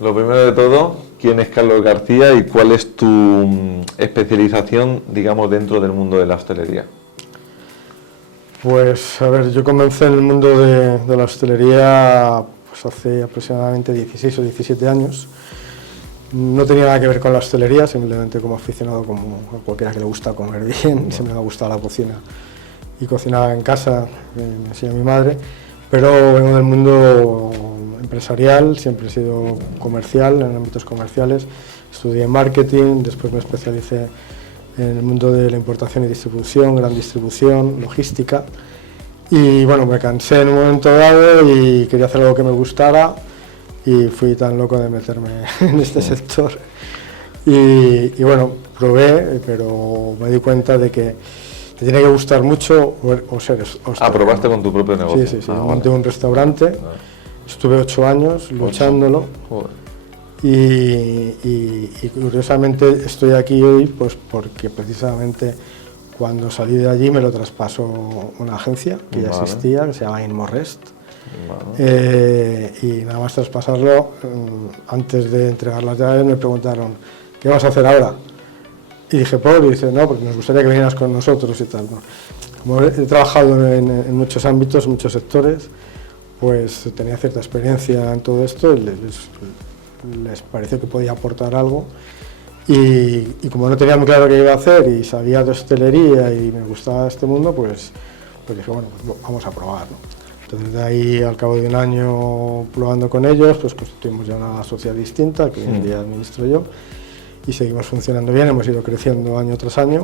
Lo primero de todo, ¿quién es Carlos García y cuál es tu especialización, digamos, dentro del mundo de la hostelería? Pues, a ver, yo comencé en el mundo de la hostelería pues hace aproximadamente 16 o 17 años. No tenía nada que ver con la hostelería, simplemente como aficionado, como a cualquiera que le gusta comer bien. Siempre me ha gustado la cocina y cocinaba en casa, me enseñó mi madre, pero vengo del mundo empresarial, siempre he sido comercial, en ámbitos comerciales. Estudié marketing, después me especialicé en el mundo de la importación y distribución, gran distribución, logística. Y bueno, me cansé en un momento dado y quería hacer algo que me gustara y fui tan loco de meterme en este sector. Y bueno, probé, pero me di cuenta de que te tiene que gustar mucho o ser hostelero. Ah, probaste con tu propio negocio. Sí. Monté un restaurante, estuve 8 años luchándolo. Y curiosamente estoy aquí hoy pues porque precisamente cuando salí de allí me lo traspasó una agencia que ya existía, que se llama Inmorest. Y nada más traspasarlo, antes de entregar las llaves me preguntaron ¿qué vas a hacer ahora? Y dije, y dice, no, porque nos gustaría que vinieras con nosotros y tal, ¿no? Como he trabajado en muchos ámbitos, muchos sectores, pues tenía cierta experiencia en todo esto y les pareció que podía aportar algo y como no tenía muy claro qué iba a hacer y sabía de hostelería y me gustaba este mundo, pues dije, bueno, pues vamos a probar, ¿no? Entonces de ahí, al cabo de un año probando con ellos, pues constituimos ya una sociedad distinta que hoy en día administro yo y seguimos funcionando bien, hemos ido creciendo año tras año.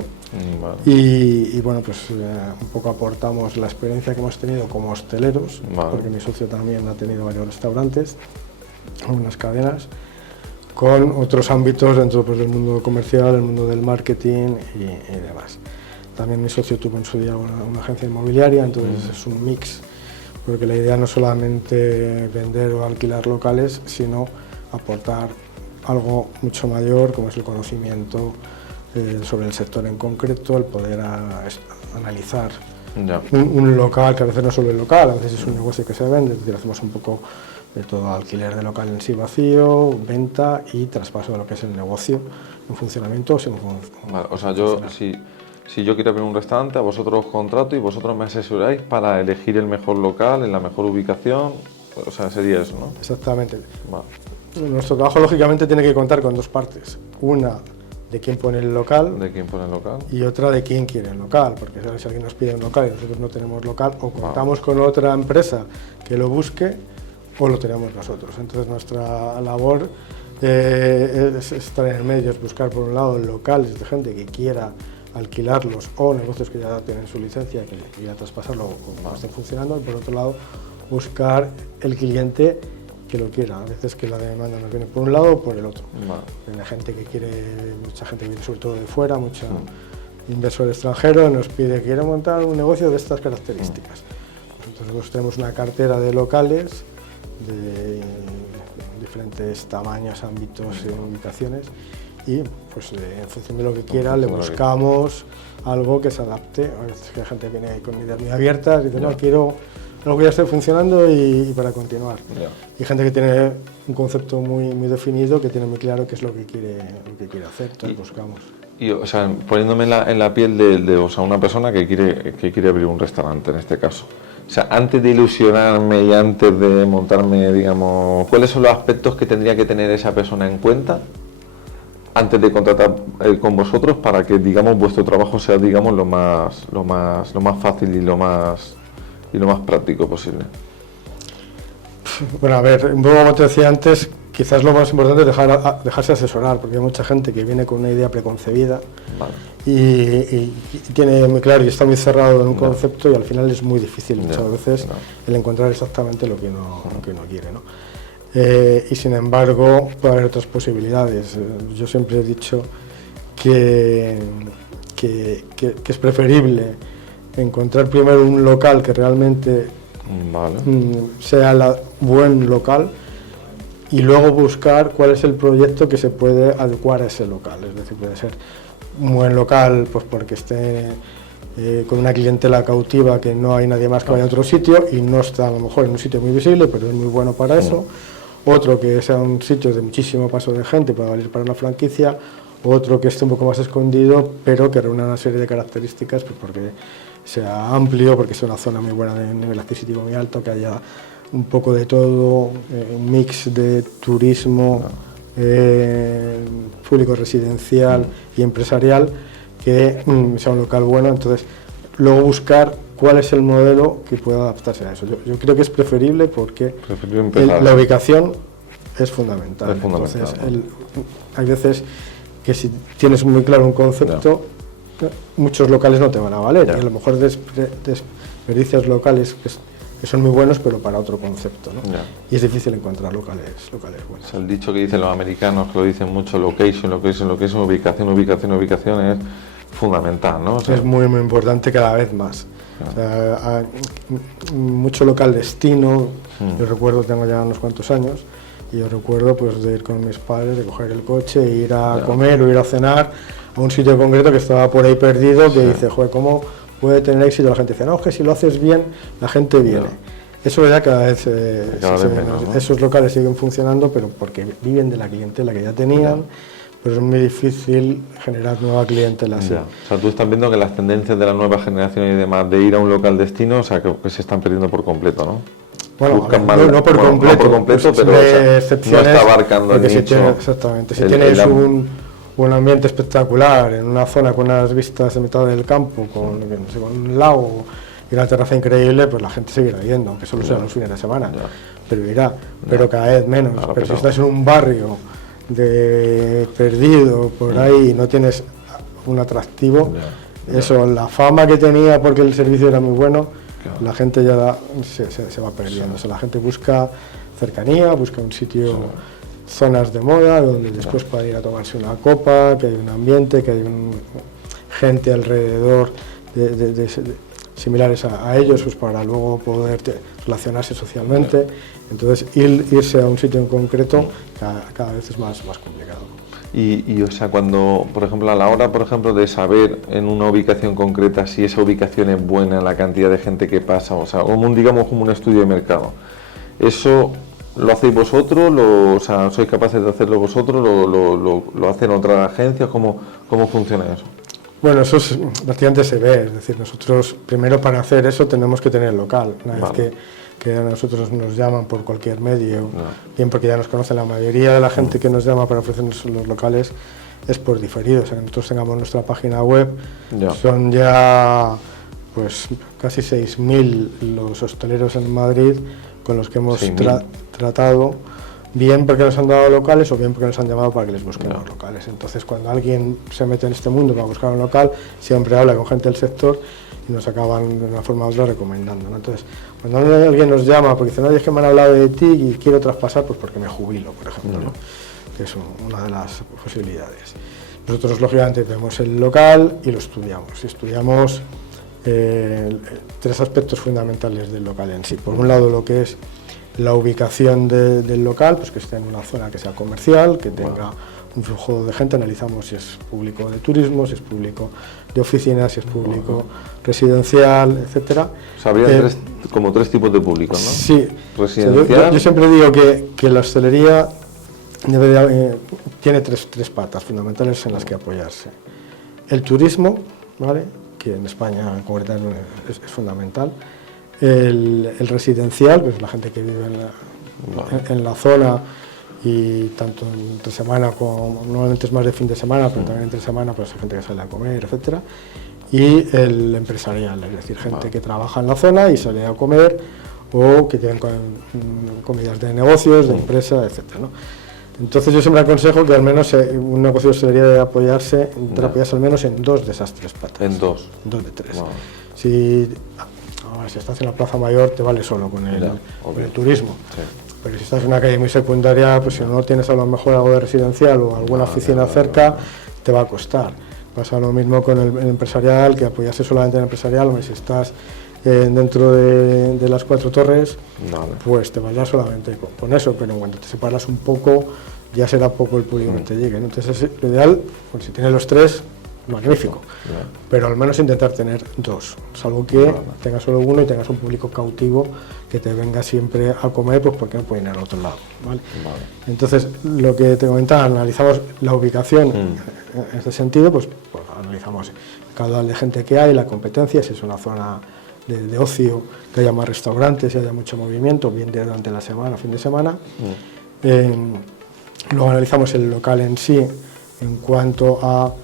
Y bueno, pues un poco aportamos la experiencia que hemos tenido como hosteleros, porque mi socio también ha tenido varios restaurantes, unas cadenas, con otros ámbitos dentro pues, del mundo comercial, el mundo del marketing y demás. También mi socio tuvo en su día una agencia inmobiliaria, entonces es un mix, porque la idea no es solamente vender o alquilar locales, sino aportar algo mucho mayor, como es el conocimiento sobre el sector en concreto, el poder analizar un local, que a veces no es solo el local, a veces es un negocio que se vende, es decir, hacemos un poco de todo, alquiler de local en sí vacío, venta y traspaso de lo que es el negocio en funcionamiento o sin funcionamiento. O sea, si yo quiero abrir un restaurante, a vosotros os contrato y vosotros me asesoráis para elegir el mejor local, en la mejor ubicación, o sea, sería eso, ¿no? Exactamente. Nuestro trabajo, lógicamente, tiene que contar con dos partes. Una, de quién pone el local. De quién pone el local. Y otra, de quién quiere el local. Porque si alguien nos pide un local y nosotros no tenemos local, o contamos con otra empresa que lo busque, o lo tenemos nosotros. Entonces, nuestra labor es estar en el medio, es buscar, por un lado, locales de gente que quiera alquilarlos o negocios que ya tienen su licencia y que quiera traspasarlo o estén funcionando. Y, por otro lado, buscar el cliente que lo quiera, a veces que la demanda nos viene por un lado o por el otro. Viene gente que quiere, mucha gente viene sobre todo de fuera, mucho inversor extranjero nos pide que quiere montar un negocio de estas características. Entonces nosotros tenemos una cartera de locales de diferentes tamaños, ámbitos y ubicaciones y pues en función de lo que quiera le buscamos algo que se adapte. A veces que la gente viene con ideas muy abiertas y dice, no, quiero algo que ya esté funcionando y para continuar. Y gente que tiene un concepto muy definido, que tiene muy claro qué es lo que quiere hacer, entonces buscamos. Y, o sea, poniéndome en la piel de o sea, una persona que quiere abrir un restaurante en este caso. O sea, antes de ilusionarme y antes de montarme, digamos, ¿cuáles son los aspectos que tendría que tener esa persona en cuenta antes de contratar con vosotros para que, digamos, vuestro trabajo sea, digamos, lo más fácil y lo más práctico posible? Bueno, a ver, un poco como te decía antes, quizás lo más importante es dejarse asesorar, porque hay mucha gente que viene con una idea preconcebida y tiene muy claro y está muy cerrado en un concepto y al final es muy difícil muchas veces el encontrar exactamente lo que uno quiere, ¿no? Y sin embargo puede haber otras posibilidades. Yo siempre he dicho que es preferible encontrar primero un local que realmente sea buen local y luego buscar cuál es el proyecto que se puede adecuar a ese local. Es decir, puede ser un buen local pues porque esté con una clientela cautiva, que no hay nadie más que vaya a otro sitio y no está a lo mejor en un sitio muy visible, pero es muy bueno para eso. Otro que sea un sitio de muchísimo paso de gente, pueda valer para una franquicia. Otro que esté un poco más escondido, pero que reúna una serie de características, pues porque sea amplio, porque sea una zona muy buena de nivel adquisitivo muy alto, que haya un poco de todo, un mix de turismo, público residencial y empresarial, que sea un local bueno. Entonces, luego buscar cuál es el modelo que pueda adaptarse a eso. Yo creo que es preferible porque la ubicación es fundamental. Entonces, hay veces que si tienes muy claro un concepto, muchos locales no te van a valer, y a lo mejor desperdicias locales que son muy buenos, pero para otro concepto, ¿no? Y es difícil encontrar locales buenos. El dicho que dicen los americanos, que lo dicen mucho, location, ubicación es fundamental, ¿no? O sea, es muy importante cada vez más. O sea, hay mucho local destino. Yo recuerdo, tengo ya unos cuantos años, y yo recuerdo pues de ir con mis padres, de coger el coche e ir a comer o ir a cenar a un sitio concreto que estaba por ahí perdido, que dice, joder, ¿cómo puede tener éxito? La gente dice, no, es que si lo haces bien, la gente viene. Eso ya cada vez menos, ¿no? Esos locales siguen funcionando, pero porque viven de la clientela que ya tenían, pero es muy difícil generar nueva clientela así. O sea, tú estás viendo que las tendencias de la nueva generación y demás de ir a un local destino, o sea, que se están perdiendo por completo, ¿no? Bueno, no por completo, pues, pero o sea, no está abarcando el nicho. Exactamente, si tienes un ambiente espectacular en una zona con unas vistas en mitad del campo, con un lago y una terraza increíble, pues la gente seguirá yendo, aunque solo sean los fines de semana, pero irá, pero cada vez menos. Claro, pero si estás en un barrio perdido por ahí y no tienes un atractivo, eso, la fama que tenía porque el servicio era muy bueno, la gente ya se va perdiendo. O sea, la gente busca cercanía, busca un sitio, zonas de moda, donde después pueda ir a tomarse una copa, que hay un ambiente, que hay gente alrededor similares a ellos, pues para luego poder relacionarse socialmente. Entonces, irse a un sitio en concreto cada vez es más complicado. Y o sea, cuando, por ejemplo, a la hora, por ejemplo, de saber en una ubicación concreta si esa ubicación es buena, la cantidad de gente que pasa, o sea, digamos como un estudio de mercado, ¿eso lo hacéis vosotros? O sea, ¿sois capaces de hacerlo vosotros? ¿Lo hacen otras agencias? ¿Cómo funciona eso? Bueno, eso prácticamente se ve, es decir, nosotros primero para hacer eso tenemos que tener local. Una vez que a nosotros nos llaman por cualquier medio, bien porque ya nos conocen, la mayoría de la gente que nos llama para ofrecernos los locales es por diferido. O sea, que nosotros tengamos nuestra página web, son ya pues casi 6.000 los hosteleros en Madrid con los que hemos tratado, bien porque nos han dado locales o bien porque nos han llamado para que les busquemos locales. Entonces, cuando alguien se mete en este mundo para buscar un local, siempre habla con gente del sector y nos acaban de una forma u otra recomendando, ¿no? Entonces, cuando alguien nos llama porque dice, no, es que me han hablado de ti y quiero traspasar, pues porque me jubilo, por ejemplo, ¿no? Que es una de las posibilidades. Nosotros, lógicamente, vemos el local y lo estudiamos. Y estudiamos tres aspectos fundamentales del local en sí. Por un lado, lo que es la ubicación del local, pues que esté en una zona que sea comercial, que tenga un flujo de gente. Analizamos si es público de turismo, si es público de oficinas, si es público residencial, etcétera. O sea, habría como tres tipos de público, ¿no? Sí. Residencial. Yo siempre digo que la hostelería tiene tres patas fundamentales en las que apoyarse. El turismo, ¿vale?, que en España concretamente es fundamental. El residencial, pues la gente que vive en la zona, y tanto entre semana como normalmente es más de fin de semana, pero también entre semana pues hay gente que sale a comer, etcétera. Y el empresarial, es decir, gente que trabaja en la zona y sale a comer, o que tienen comidas de negocios, de empresa, etcétera, ¿no? Entonces yo siempre aconsejo que al menos un negocio de hostelería debe apoyarse al menos en dos de esas tres patas. En dos. Dos de tres. Si estás en la Plaza Mayor te vale solo con el turismo. Sí. Pero si estás en una calle muy secundaria, pues si no tienes a lo mejor algo de residencial o alguna oficina cerca, te va a costar. Pasa lo mismo con el empresarial, que apoyarse solamente en el empresarial, si estás dentro de las 4 torres, Vale. pues te vayas solamente con eso, pero en cuanto te separas un poco, ya será poco el público que te llegue, ¿no? Entonces lo ideal, pues si tienes los 3, magnífico, pero al menos intentar tener 2, salvo que tengas solo uno y tengas un público cautivo que te venga siempre a comer, pues porque no puede ir al otro lado, ¿vale? Entonces, lo que te comentaba, analizamos la ubicación en este sentido, pues analizamos el caudal de gente que hay, la competencia, si es una zona de ocio, que haya más restaurantes y haya mucho movimiento, bien durante la semana, fin de semana. Luego analizamos el local en sí, en cuanto a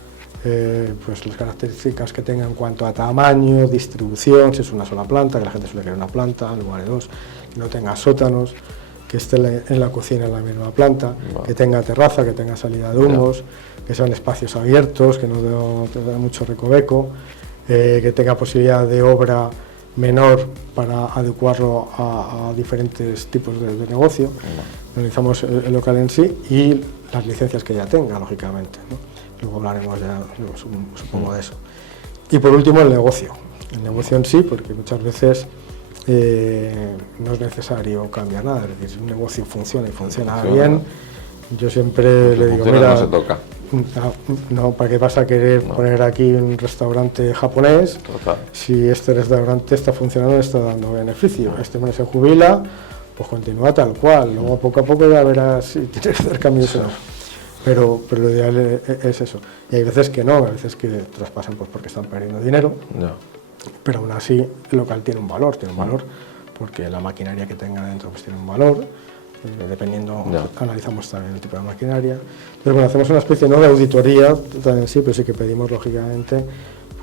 pues las características que tenga en cuanto a tamaño, distribución, si es una sola planta, que la gente suele querer una planta en lugar de 2, que no tenga sótanos, que esté en la cocina en la misma planta, que tenga terraza, que tenga salida de humos, que sean espacios abiertos, que no tenga mucho recoveco, que tenga posibilidad de obra menor para adecuarlo a diferentes tipos de negocio. Analizamos el local en sí y las licencias que ya tenga, lógicamente, ¿no? Luego hablaremos ya, supongo, de eso. Y por último, el negocio en sí, porque muchas veces no es necesario cambiar nada, es decir, si un negocio funciona y funciona bien, yo siempre le digo, mira, no se toca. No, ¿para qué vas a querer poner aquí un restaurante japonés? Total. Si este restaurante está funcionando, está dando beneficio, este mes se jubila, pues continúa tal cual, luego poco a poco ya verás si tienes que hacer cambios o no. Pero lo ideal es eso. Y hay veces que no, hay veces que traspasan pues porque están perdiendo dinero, pero aún así el local tiene un valor porque la maquinaria que tenga dentro pues tiene un valor, dependiendo, analizamos también el tipo de maquinaria. Pero bueno, hacemos una especie no de auditoría en sí, pero sí que pedimos lógicamente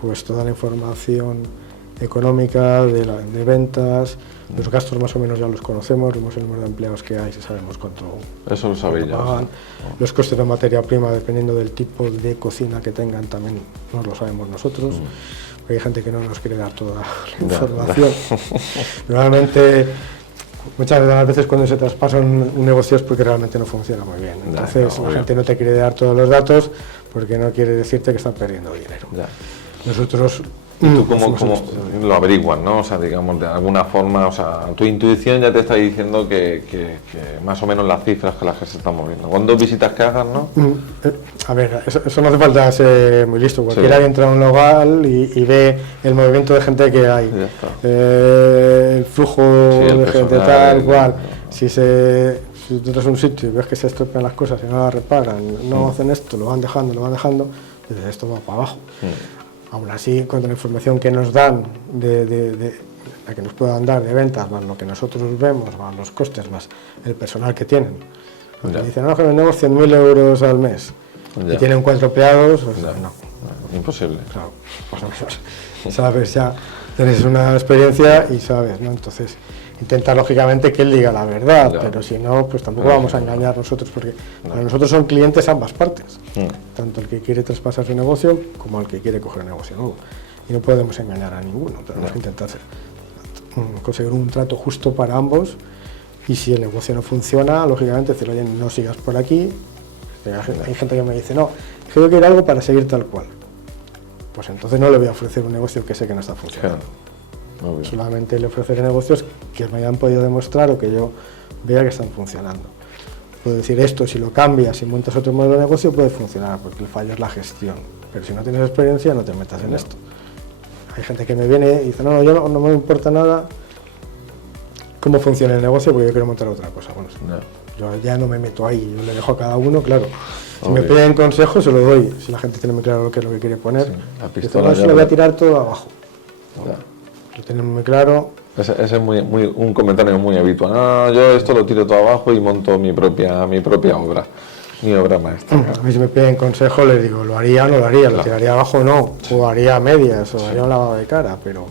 pues toda la información económica, de ventas, los gastos más o menos ya los conocemos, vemos el número de empleados que hay, si sabemos cuánto eso lo sabéis ya. Pagan, los costes de materia prima, dependiendo del tipo de cocina que tengan, también nos lo sabemos nosotros, porque hay gente que no nos quiere dar toda la información. Normalmente, muchas de las veces cuando se traspasa un negocio es porque realmente no funciona muy bien, entonces la gente no te quiere dar todos los datos porque no quiere decirte que están perdiendo dinero. Nosotros ¿Y tú cómo lo averiguas, no? O sea, digamos, de alguna forma, o sea, tu intuición ya te está diciendo que más o menos las cifras que las que se están moviendo. ¿Cuántas visitas que hagas, no? A ver, eso no hace falta ser muy listo. Cualquiera que entra a un local y ve el movimiento de gente que hay, el flujo de gente tal cual. Si tú entras a un sitio y ves que se estropean las cosas y no las reparan, no hacen esto, lo van dejando, dices, esto va para abajo. Aún así, con la información que nos dan, la que nos puedan dar de ventas, más lo que nosotros vemos, más los costes, más el personal que tienen. Porque dicen, no, que vendemos 100.000 euros al mes y tienen 4 empleados, pues no. Imposible. Claro, pues sabes, ya tienes una experiencia y sabes, ¿no? Entonces, intentar lógicamente que él diga la verdad, pero si no, pues tampoco vamos a engañar nosotros, porque para nosotros son clientes ambas partes, tanto el que quiere traspasar su negocio como el que quiere coger un negocio nuevo, y no podemos engañar a ninguno, tenemos que intentar conseguir un trato justo para ambos, y si el negocio no funciona, lógicamente decir, oye, no sigas por aquí. Hay gente que me dice, no, es que yo quiero algo para seguir tal cual, pues entonces no le voy a ofrecer un negocio que sé que no está funcionando. Solamente le ofreceré negocios que me hayan podido demostrar o que yo vea que están funcionando. Puedo decir esto, si lo cambias, si montas otro modelo de negocio puede funcionar, porque el fallo es la gestión, pero si no tienes experiencia no te metas en esto. Hay gente que me viene y dice, no, yo no me importa nada cómo funciona el negocio porque yo quiero montar otra cosa. Bueno, yo ya no me meto ahí, yo le dejo a cada uno, claro. Si me piden consejo se lo doy, si la gente tiene muy claro qué es lo que quiere poner. La pistola dice, no, lo voy a tirar todo abajo. Lo tienen muy claro. Ese es un comentario muy habitual. No, yo esto lo tiro todo abajo y monto mi propia obra, mi obra maestra. A mí si me piden consejo les digo, lo haría o no lo haría, lo tiraría abajo o no, o haría a medias, o haría un lavado de cara, pero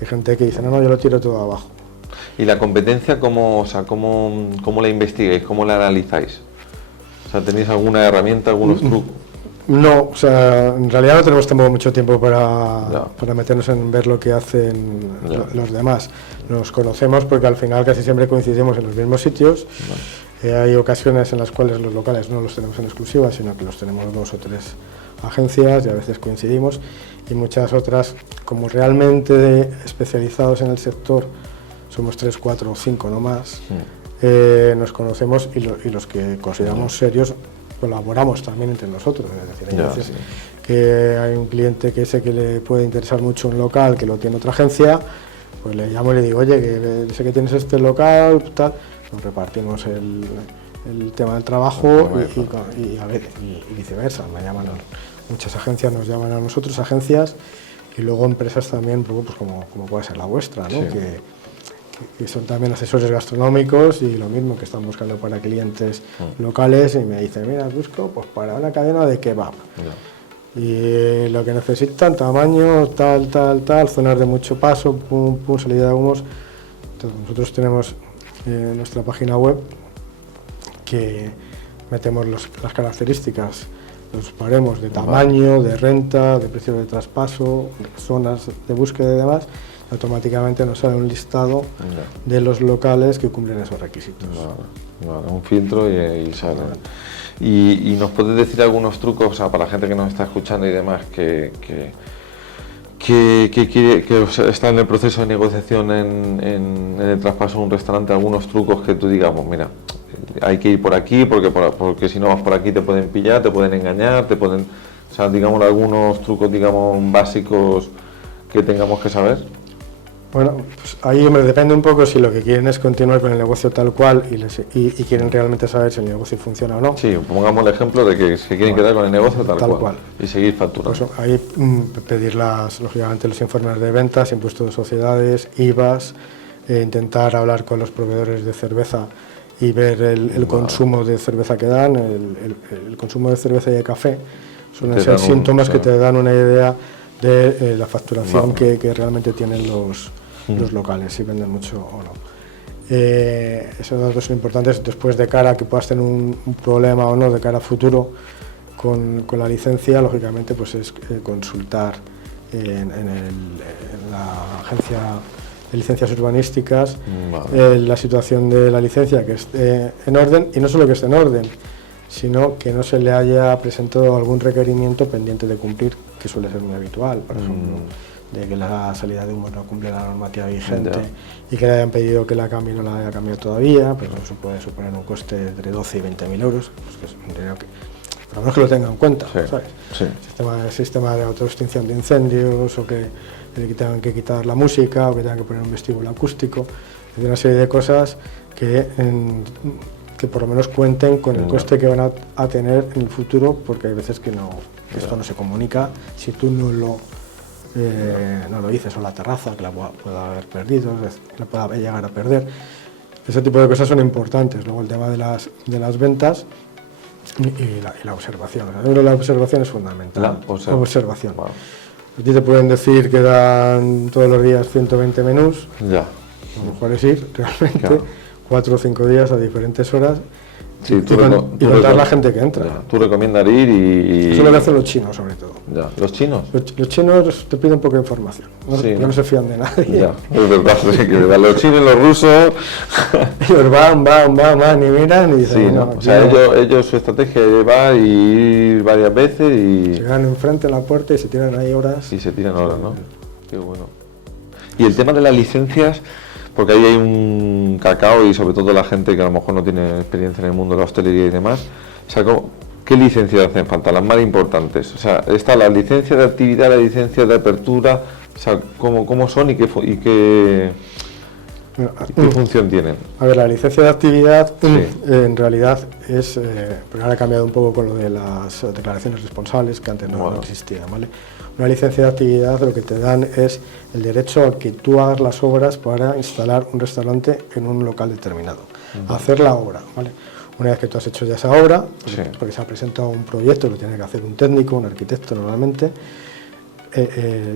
hay gente que dice, no, yo lo tiro todo abajo. ¿Y la competencia cómo la investigáis, cómo la analizáis? O sea, ¿tenéis alguna herramienta, algunos trucos? No, o sea, en realidad no tenemos tampoco mucho tiempo para meternos en ver lo que hacen los demás. Nos conocemos porque al final casi siempre coincidimos en los mismos sitios. Hay ocasiones en las cuales los locales no los tenemos en exclusiva, sino que los tenemos 2 o 3 agencias y a veces coincidimos, y muchas otras, como realmente especializados en el sector, somos 3, 4 o 5 no más, nos conocemos y los que consideramos serios colaboramos también entre nosotros. Es decir, hay veces que hay un cliente que sé que le puede interesar mucho un local que lo tiene otra agencia, pues le llamo y le digo, oye, que sé que tienes este local, tal, nos repartimos el tema del trabajo y viceversa. Me llaman muchas agencias, nos llaman a nosotros, agencias, y luego empresas también, pues como puede ser la vuestra, ¿no? Que son también asesores gastronómicos y lo mismo, que están buscando para clientes locales y me dicen, mira, busco pues para una cadena de kebab. Y lo que necesitan, tamaño, tal, zonas de mucho paso, salida de humos. Entonces, nosotros tenemos nuestra página web que metemos las características, los baremos de tamaño, de renta, de precio de traspaso, zonas de búsqueda y demás. Automáticamente nos sale un listado de los locales que cumplen esos requisitos. Vale, un filtro y sale. Y nos puedes decir algunos trucos, o sea, para la gente que nos está escuchando y demás, que está en el proceso de negociación en el traspaso de un restaurante, algunos trucos que tú digas, pues mira, hay que ir por aquí porque si no vas por aquí te pueden pillar, te pueden engañar, o sea, digamos algunos trucos, digamos, básicos que tengamos que saber. Bueno, pues ahí depende un poco si lo que quieren es continuar con el negocio tal cual y quieren realmente saber si el negocio funciona o no. Sí, pongamos el ejemplo de que se quieren quedar con el negocio tal cual y seguir facturando. Pues ahí pedir lógicamente los informes de ventas, impuestos de sociedades, IVAs, intentar hablar con los proveedores de cerveza y ver el consumo de cerveza que dan, el consumo de cerveza y de café. Suelen ser síntomas que te dan una idea de la facturación que realmente tienen los locales, si venden mucho o no. Esos datos son importantes. Después, de cara a que puedas tener un problema o no de cara a futuro con la licencia, lógicamente pues es consultar en la agencia de licencias urbanísticas la situación de la licencia, que esté en orden, y no solo que esté en orden, sino que no se le haya presentado algún requerimiento pendiente de cumplir, que suele ser muy habitual, por ejemplo, de que la salida de humo no cumple la normativa vigente y que le hayan pedido que la cambie y no la haya cambiado todavía, pues eso puede suponer un coste de entre 12 y 20.000 euros, pues que es un dinero que, por lo menos que lo tengan en cuenta, ¿sabes? Sí. Sistema de autoextinción de incendios, o que tengan que quitar la música, o que tengan que poner un vestíbulo acústico, es una serie de cosas que por lo menos cuenten con el coste que van a tener en el futuro, porque hay veces que esto no se comunica si tú no lo dices, o la terraza, que la pueda haber perdido, la pueda llegar a perder. Ese tipo de cosas son importantes. Luego el tema de las ventas y la observación. La observación es fundamental. La observación. Wow. A ti te pueden decir que dan todos los días 120 menús. Lo mejor es ir realmente 4 o 5 días a diferentes horas y contar la gente que entra. Tú recomiendas ir y... Eso es lo que hacen los chinos, sobre todo. ¿Los chinos? Los chinos te piden poca información, no se fían de nadie. Es verdad, los chinos y los rusos... Ellos van y miran y dicen... ellos su estrategia es va y ir varias veces y... Se quedan enfrente de la puerta y se tiran ahí horas. Y se tiran horas, ¿no? Qué bueno. Y el tema de las licencias... Porque ahí hay un cacao y sobre todo la gente que a lo mejor no tiene experiencia en el mundo de la hostelería y demás. O sea, ¿qué licencias hacen falta? Las más importantes. O sea, está la licencia de actividad, la licencia de apertura. O sea, ¿cómo son y qué función tienen? A ver, la licencia de actividad en realidad es... pero ahora ha cambiado un poco con lo de las declaraciones responsables, que antes no existían, ¿vale? Una licencia de actividad lo que te dan es el derecho a que tú hagas las obras para instalar un restaurante en un local determinado, hacer la obra, ¿vale? Una vez que tú has hecho ya esa obra, porque se ha presentado un proyecto, lo tiene que hacer un técnico, un arquitecto normalmente,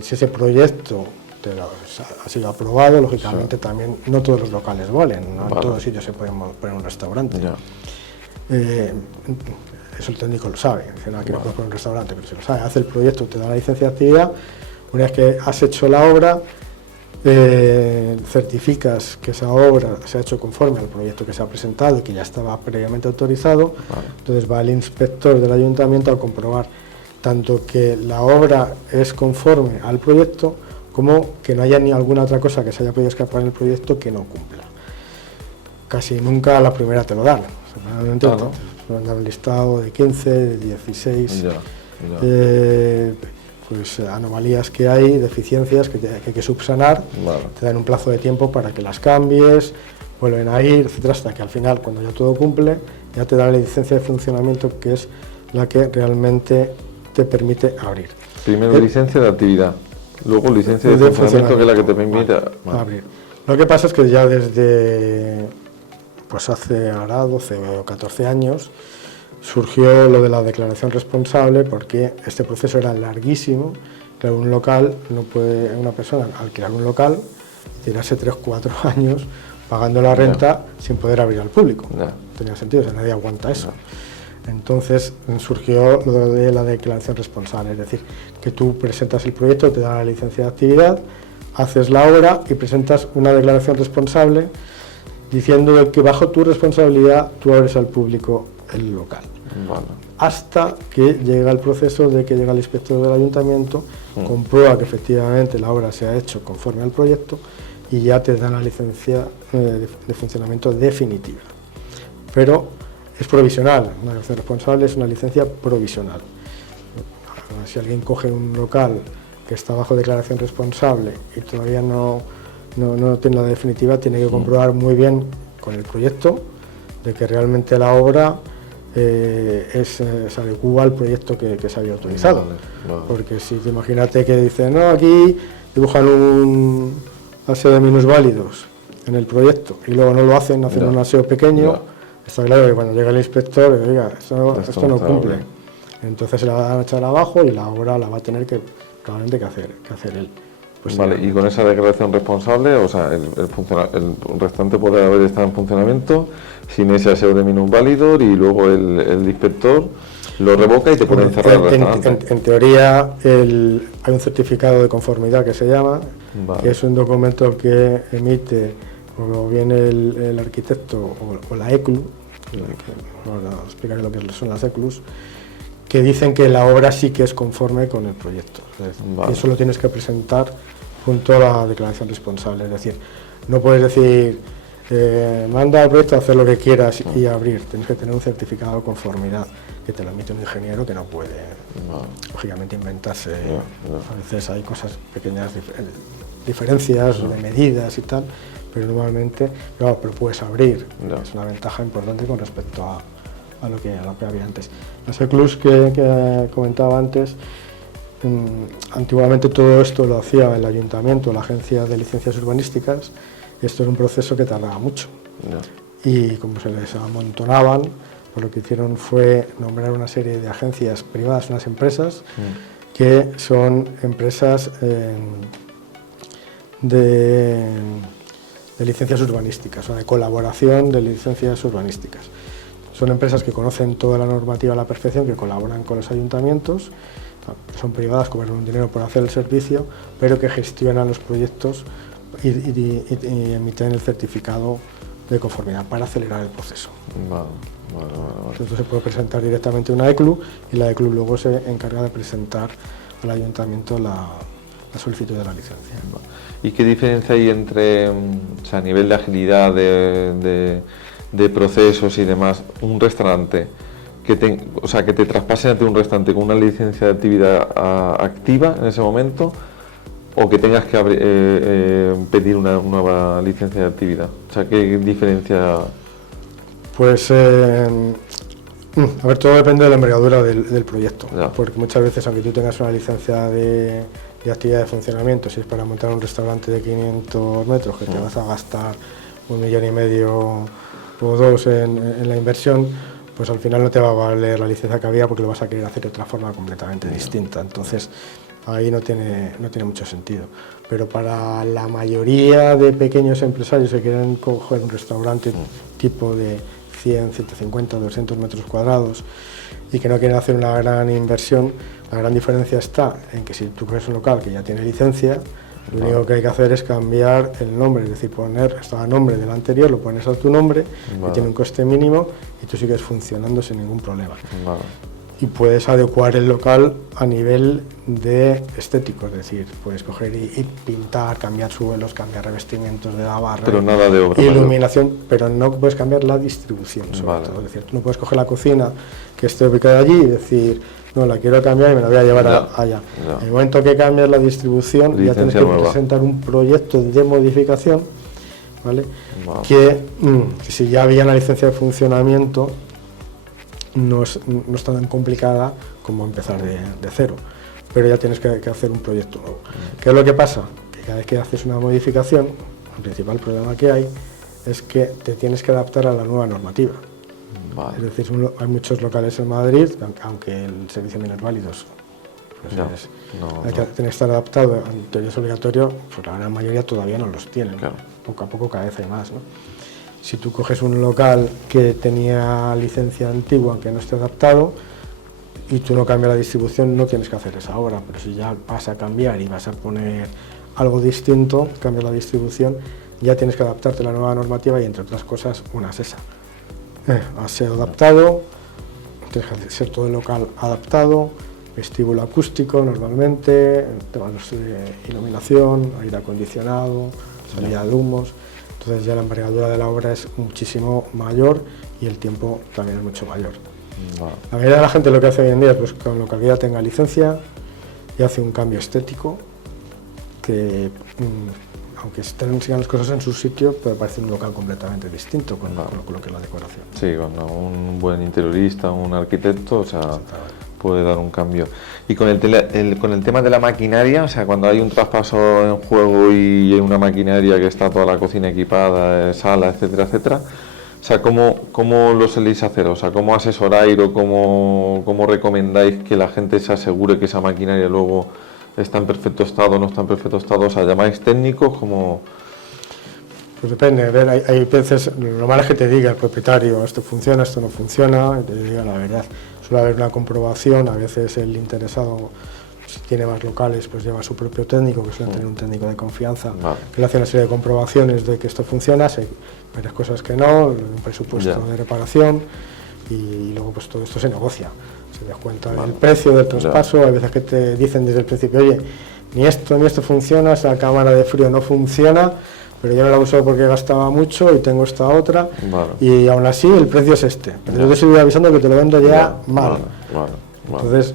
si ese proyecto ha sido aprobado, lógicamente también no todos los locales valen, no en todos sitios se puede poner un restaurante. Eso el técnico lo sabe, dice, no, aquí no puedes poner un restaurante, pero si lo sabe, hace el proyecto, te da la licencia de actividad. Una vez que has hecho la obra, certificas que esa obra se ha hecho conforme al proyecto que se ha presentado y que ya estaba previamente autorizado. Entonces va el inspector del ayuntamiento a comprobar tanto que la obra es conforme al proyecto como que no haya ni alguna otra cosa que se haya podido escapar en el proyecto que no cumpla. Casi nunca a la primera te lo dan. Normalmente te dan un listado de 15, de 16 pues anomalías que hay, deficiencias que hay que subsanar. Te dan un plazo de tiempo para que las cambies, vuelven a ir, etcétera, hasta que al final, cuando ya todo cumple, ya te dan la licencia de funcionamiento, que es la que realmente te permite abrir. Primero licencia de actividad, luego licencia de funcionamiento, que es la que te permite abrir. Lo que pasa es que ya desde pues hace ahora 12 o 14 años surgió lo de la declaración responsable, porque este proceso era larguísimo. Claro, un local, no puede una persona alquilar un local y tirarse 3 o 4 años pagando la renta sin poder abrir al público. No tenía sentido, o sea, nadie aguanta eso. Entonces surgió lo de la declaración responsable, es decir, que tú presentas el proyecto, te dan la licencia de actividad, haces la obra y presentas una declaración responsable diciendo que bajo tu responsabilidad tú abres al público el local. Hasta que llega el proceso de que llega el inspector del ayuntamiento, comprueba que efectivamente la obra se ha hecho conforme al proyecto y ya te dan la licencia de funcionamiento definitiva. Pero es provisional, una declaración responsable es una licencia provisional. Si alguien coge un local que está bajo declaración responsable y todavía no tiene la definitiva, tiene que comprobar muy bien con el proyecto de que realmente la obra se adecua al proyecto que se había autorizado. Porque si te imagínate que dicen, no, aquí dibujan un aseo de minusválidos en el proyecto y luego no lo hacen, hacen un aseo pequeño, está claro que cuando llega el inspector, diga, esto no cumple. Entonces se la van a echar abajo y la obra la va a tener que probablemente que hacer él. Pues vale, y con esa declaración responsable, o sea, el restante puede haber estado en funcionamiento sin ese aseo de minusválido, y luego el inspector lo revoca y te puede encerrar el restaurante. En teoría hay un certificado de conformidad que se llama, que es un documento que emite o bien el arquitecto o la ECLU, ahora explicaré lo que son las ECLUs, que dicen que la obra sí que es conforme con el proyecto. Y eso lo tienes que presentar junto a la declaración responsable. Es decir, no puedes decir, manda al proyecto a hacer lo que quieras y abrir. Tienes que tener un certificado de conformidad que te lo emite un ingeniero, que no puede, lógicamente, inventarse. A veces hay cosas pequeñas, diferencias de medidas y tal, pero normalmente, pero puedes abrir. Es una ventaja importante con respecto a lo que había antes. Las ECLUs que comentaba antes, antiguamente todo esto lo hacía el ayuntamiento, la agencia de licencias urbanísticas, y esto es un proceso que tardaba mucho. Y como se les amontonaban, pues lo que hicieron fue nombrar una serie de agencias privadas, unas empresas que son empresas de licencias urbanísticas, o sea, de colaboración de licencias urbanísticas. Son empresas que conocen toda la normativa a la perfección, que colaboran con los ayuntamientos, son privadas, cobran un dinero por hacer el servicio, pero que gestionan los proyectos y emiten el certificado de conformidad para acelerar el proceso. Entonces se puede presentar directamente una ECLU y la ECLU luego se encarga de presentar al ayuntamiento la solicitud de la licencia. ¿Y qué diferencia hay entre, o sea, a nivel de agilidad de procesos y demás, un restaurante que te traspasen ante un restaurante con una licencia de actividad activa en ese momento, o que tengas que pedir una nueva licencia de actividad? O sea, ¿qué diferencia? Pues, a ver, todo depende de la envergadura del proyecto, porque muchas veces, aunque tú tengas una licencia de actividad de funcionamiento, si es para montar un restaurante de 500 metros, que te vas a gastar 1,5 millones o 2 en la inversión, pues al final no te va a valer la licencia que había, porque lo vas a querer hacer de otra forma completamente distinta. Entonces ahí no tiene mucho sentido. Pero para la mayoría de pequeños empresarios que quieren coger un restaurante tipo de 100, 150, 200 metros cuadrados y que no quieren hacer una gran inversión, la gran diferencia está en que si tú coges un local que ya tiene licencia, lo único que hay que hacer es cambiar el nombre, es decir, estaba a nombre del anterior, lo pones a tu nombre, que tiene un coste mínimo y tú sigues funcionando sin ningún problema. y puedes adecuar el local a nivel de estético, es decir, puedes coger y pintar, cambiar suelos, cambiar revestimientos de la barra, pero nada de obra iluminación, pero no puedes cambiar la distribución, sobre todo. Es decir, no puedes coger la cocina que esté ubicada allí y decir, no, la quiero cambiar y me la voy a llevar allá. En el momento que cambias la distribución, ya tienes que presentar un proyecto de modificación, ¿vale? Que si ya había una licencia de funcionamiento, no es tan complicada como empezar de cero, pero ya tienes que hacer un proyecto nuevo. ¿Qué es lo que pasa? Que cada vez que haces una modificación, el principal problema que hay es que te tienes que adaptar a la nueva normativa. Es decir, hay muchos locales en Madrid, aunque el servicio de minusválidos hay que tener que estar adaptado, en teoría es obligatorio, pues la gran mayoría todavía no los tienen. Claro. Poco a poco cada vez hay más, ¿no? Si tú coges un local que tenía licencia antigua, que no esté adaptado, y tú no cambias la distribución, no tienes que hacer esa obra, pero si ya vas a cambiar y vas a poner algo distinto, cambias la distribución, ya tienes que adaptarte a la nueva normativa y entre otras cosas, una es esa. Aseo adaptado, tienes que ser todo el local adaptado, vestíbulo acústico normalmente, temas de iluminación, aire acondicionado, salida de humos. Entonces ya la envergadura de la obra es muchísimo mayor y el tiempo también es mucho mayor. La mayoría de la gente lo que hace hoy en día es pues, con lo que ya tenga licencia y hace un cambio estético que, aunque sigan las cosas en su sitio, puede parecer un local completamente distinto con lo que es la decoración. Sí, cuando un buen interiorista, un arquitecto, o sea, puede dar un cambio. Y con el tema de la maquinaria, o sea, cuando hay un traspaso en juego y hay una maquinaria que está toda la cocina equipada, sala, etcétera, etcétera, o sea, ¿cómo lo soléis hacer? O sea, ¿cómo asesoráis o cómo recomendáis que la gente se asegure que esa maquinaria luego está en perfecto estado o no está en perfecto estado? O sea, ¿llamáis técnicos? ¿Cómo? Pues depende, a ver, hay veces, lo malo es que te diga el propietario, esto funciona, esto no funciona, y te diga la verdad. Suele haber una comprobación, a veces el interesado, si tiene más locales, pues lleva a su propio técnico, que suele tener un técnico de confianza, que le hace una serie de comprobaciones de que esto funciona, hay varias cosas que no, un presupuesto de reparación, y luego pues todo esto se negocia. Se descuenta el precio del traspaso, hay veces que te dicen desde el principio, oye, ni esto funciona, esa cámara de frío no funciona, pero yo no la uso porque gastaba mucho y tengo esta otra, y aún así el precio es este, pero yo te estoy avisando que te lo vendo ya mal. Entonces,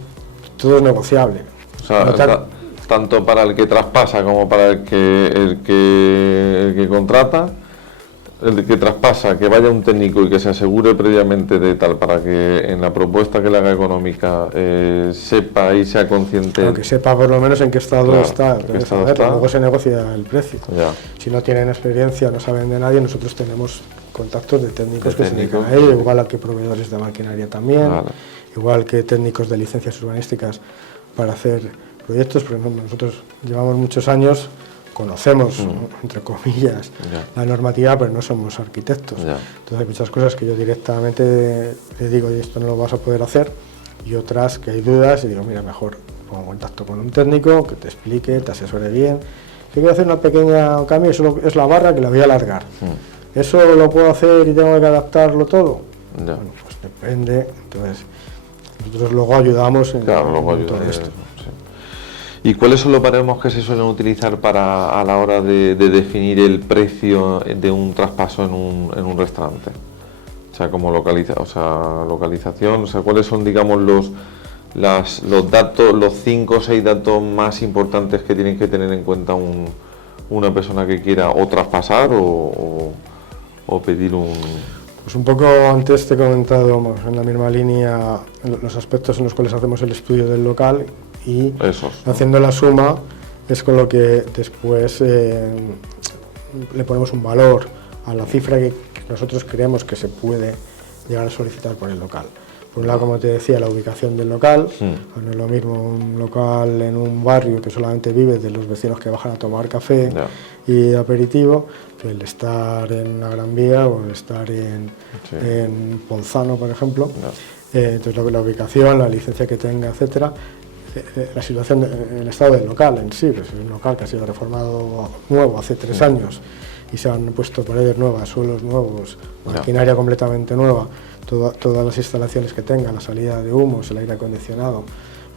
todo es negociable. O sea, tanto para el que traspasa como para el que contrata, el que traspasa, que vaya un técnico y que se asegure previamente de tal, para que en la propuesta que le haga económica sepa y sea consciente. Claro, que sepa por lo menos en qué estado está. Luego se negocia el precio. Si no tienen experiencia, no saben de nadie, nosotros tenemos contactos de técnicos que se dedican a ello, igual que proveedores de maquinaria también, igual que técnicos de licencias urbanísticas para hacer proyectos, porque nosotros llevamos muchos años. Conocemos, entre comillas, la normativa, pero no somos arquitectos. Entonces hay muchas cosas que yo directamente le digo, y esto no lo vas a poder hacer, y otras que hay dudas, y digo, mira, mejor pongo en contacto con un técnico que te explique, te asesore bien. Si quiero hacer una pequeña cambio, eso es la barra que la voy a alargar. ¿Eso lo puedo hacer y tengo que adaptarlo todo? Bueno, pues depende. Entonces, nosotros luego ayudamos en todo esto. ¿Y cuáles son los baremos que se suelen utilizar a la hora de definir el precio de un traspaso en un restaurante? O sea, como localización, o sea, ¿cuáles son, digamos, los datos, los 5 o 6 datos más importantes que tienen que tener en cuenta una persona que quiera o traspasar o pedir un...? Pues un poco antes te he comentado en la misma línea los aspectos en los cuales hacemos el estudio del local, y haciendo la suma es con lo que después le ponemos un valor a la cifra que nosotros creemos que se puede llegar a solicitar por el local. Por un lado, como te decía, la ubicación del local, no es lo mismo un local en un barrio que solamente vive de los vecinos que bajan a tomar café y aperitivo, que el estar en la Gran Vía o el estar en Ponzano, por ejemplo. Entonces la ubicación, la licencia que tenga, etcétera. La situación, el estado del local en sí, pues es un local que ha sido reformado nuevo hace 3 años y se han puesto paredes nuevas, suelos nuevos, maquinaria completamente nueva. todas las instalaciones que tengan, la salida de humos, el aire acondicionado,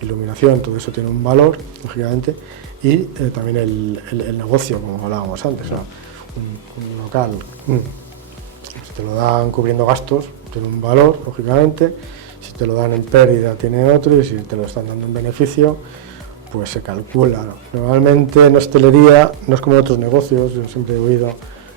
iluminación, todo eso tiene un valor, lógicamente, y también el negocio, como hablábamos antes, ¿no? Un local, si te lo dan cubriendo gastos, tiene un valor, lógicamente, si te lo dan en pérdida tiene otro, y si te lo están dando en beneficio, pues se calcula, ¿no? Normalmente en hostelería no es como en otros negocios, yo siempre he oído,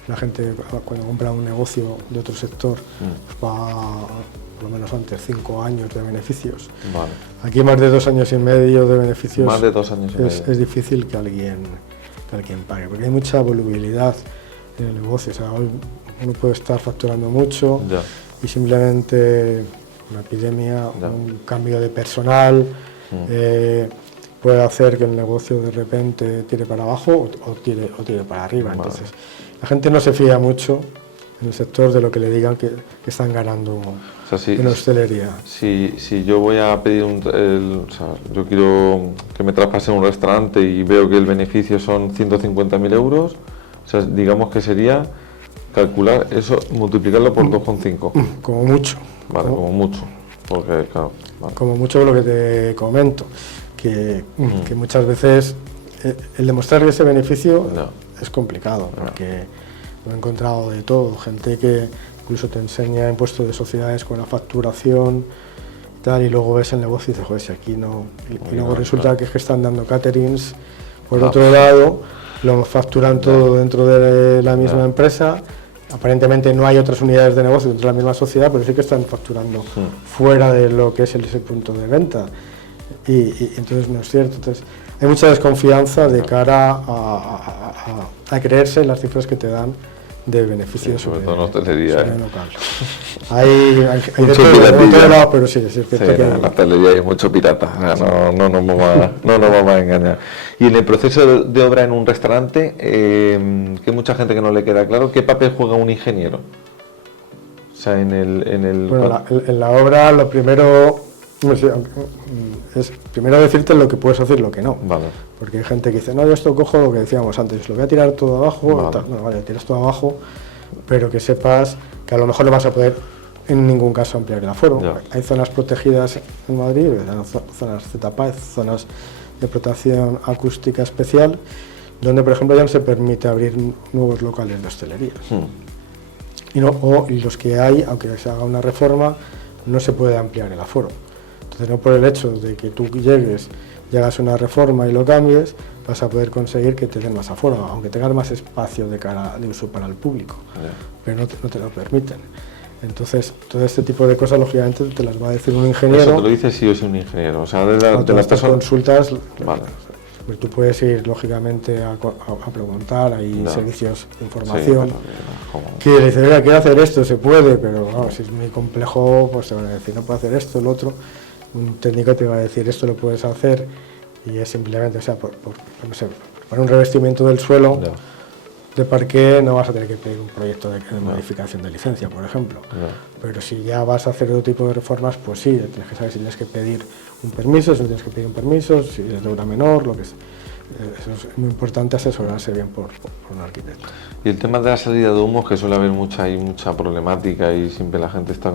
la gente cuando compra un negocio de otro sector, pues va por lo menos antes 5 años de beneficios. Vale. Aquí más de 2 años y medio de beneficios. Más de 2 años y medio. Es difícil que alguien pague, porque hay mucha volubilidad en el negocio. O sea, hoy uno puede estar facturando mucho Ya. y simplemente una epidemia, Ya. un cambio de personal, puede hacer que el negocio de repente tire para abajo o tire para arriba. Vale. Entonces, la gente no se fía mucho en el sector de lo que le digan que están ganando O sea, en hostelería. Si yo voy a pedir o sea, yo quiero que me traspasen un restaurante y veo que el beneficio son 150.000 euros, o sea, digamos que sería calcular eso, multiplicarlo por 2,5. Como mucho. Vale, como mucho. Porque, claro, vale. Como mucho lo que te comento, que muchas veces el demostrar ese beneficio No. es complicado, porque lo he encontrado de todo, gente que incluso te enseña impuestos de sociedades con la facturación y tal, y luego ves el negocio y dices, joder, si aquí no. Y luego resulta que es que están dando caterings por otro lado, lo facturan todo dentro de la misma empresa. Aparentemente no hay otras unidades de negocio dentro de la misma sociedad, pero sí que están facturando fuera de lo que es ese punto de venta. Y entonces no es cierto. Entonces hay mucha desconfianza de cara a creerse las cifras que te dan de beneficios sobre todo en hostelería, sobre el local. Hay de mucho todo lado, pero sí, es cierto que en la hostelería hay mucho pirata, o sea, no nos vamos a engañar. Y en el proceso de obra en un restaurante, que hay mucha gente que no le queda claro, ¿qué papel juega un ingeniero? O sea, Bueno, en la obra lo primero es primero decirte lo que puedes hacer y lo que no. Vale. Porque hay gente que dice, no, yo esto cojo lo que decíamos antes, lo voy a tirar todo abajo, Vale. No, vale, tiras todo abajo, pero que sepas que a lo mejor no vas a poder en ningún caso ampliar el aforo. Ya. Hay zonas protegidas en Madrid, zonas ZPAEZ, zonas de protección acústica especial, donde por ejemplo ya no se permite abrir nuevos locales de hostelería. Y los que hay, aunque se haga una reforma, no se puede ampliar el aforo. Entonces no por el hecho de que tú llegas a una reforma y lo cambies, vas a poder conseguir que te den más aforo, aunque tengas más espacio de uso para el público, pero no te lo permiten. Entonces, todo este tipo de cosas, lógicamente, te las va a decir un ingeniero. Eso te lo dice sí o sí un ingeniero, o sea, de las personas. Consultas, vale. Pues tú puedes ir, lógicamente, a preguntar, hay servicios de información, que le dicen, oiga, quiero hacer esto, se puede, pero no, si es muy complejo, pues te van a decir, no puedo hacer esto, lo otro. Un técnico te va a decir, esto lo puedes hacer, y es simplemente, o sea, no sé, para un revestimiento del suelo de parqué no vas a tener que pedir un proyecto de modificación de licencia, por ejemplo. Pero si ya vas a hacer otro tipo de reformas, pues sí, tienes que saber si tienes que pedir un permiso, si no tienes que pedir un permiso, si es de obra menor, lo que es. Eso es muy importante, asesorarse bien por un arquitecto. Y el tema de la salida de humos, que suele haber mucha problemática y siempre la gente está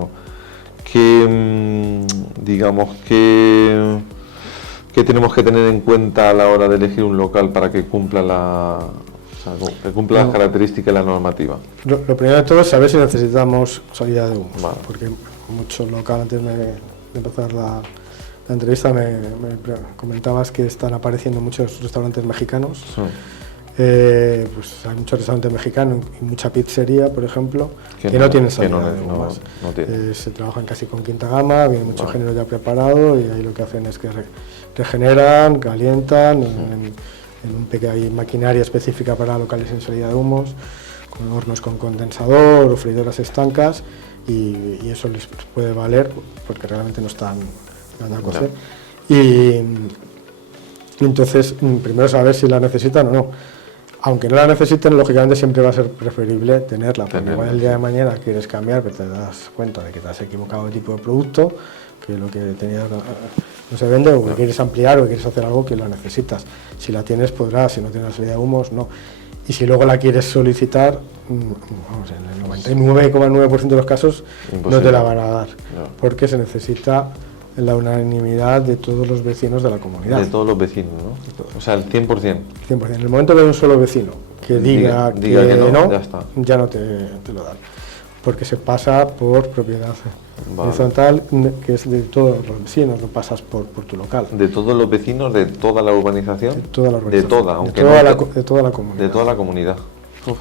digamos que tenemos que tener en cuenta a la hora de elegir un local para que cumpla las características de la normativa. Lo primero de todo es saber si necesitamos salida de humos, vale. Porque muchos locales, antes de empezar la entrevista, me comentabas que están apareciendo muchos restaurantes mexicanos. Pues hay muchos restaurantes mexicanos y mucha pizzería, por ejemplo, que no tienen salida de humos. Se trabajan casi con quinta gama, viene mucho género ya preparado, y ahí lo que hacen es que regeneran, calientan, hay maquinaria específica para locales sin salida de humos, con hornos con condensador o freidoras estancas, y eso les puede valer porque realmente no están a cocer. Y entonces, primero saber si la necesitan o no. Aunque no la necesiten, lógicamente siempre va a ser preferible tenerla, porque igual el día de mañana quieres cambiar, pero te das cuenta de que te has equivocado de tipo de producto, que lo que tenías no se vende, o que quieres ampliar o que quieres hacer algo que lo necesitas. Si la tienes, podrás; si no tienes salida de humos, no. y si luego la quieres solicitar, vamos, en el 99,9% de los casos Imposible. no te la van a dar, No. porque se necesita la unanimidad de todos los vecinos de la comunidad. De todos los vecinos, ¿no? O sea, el 100%. 100%. En el momento que hay un solo vecino que diga que no, ya está. ya no te lo dan, porque se pasa por propiedad Vale. horizontal, que es de todos los vecinos, no pasas por tu local. De todos los vecinos, de toda la urbanización. De toda la urbanización. De toda, aunque de toda, no la, te- de toda la comunidad. de toda la comunidad.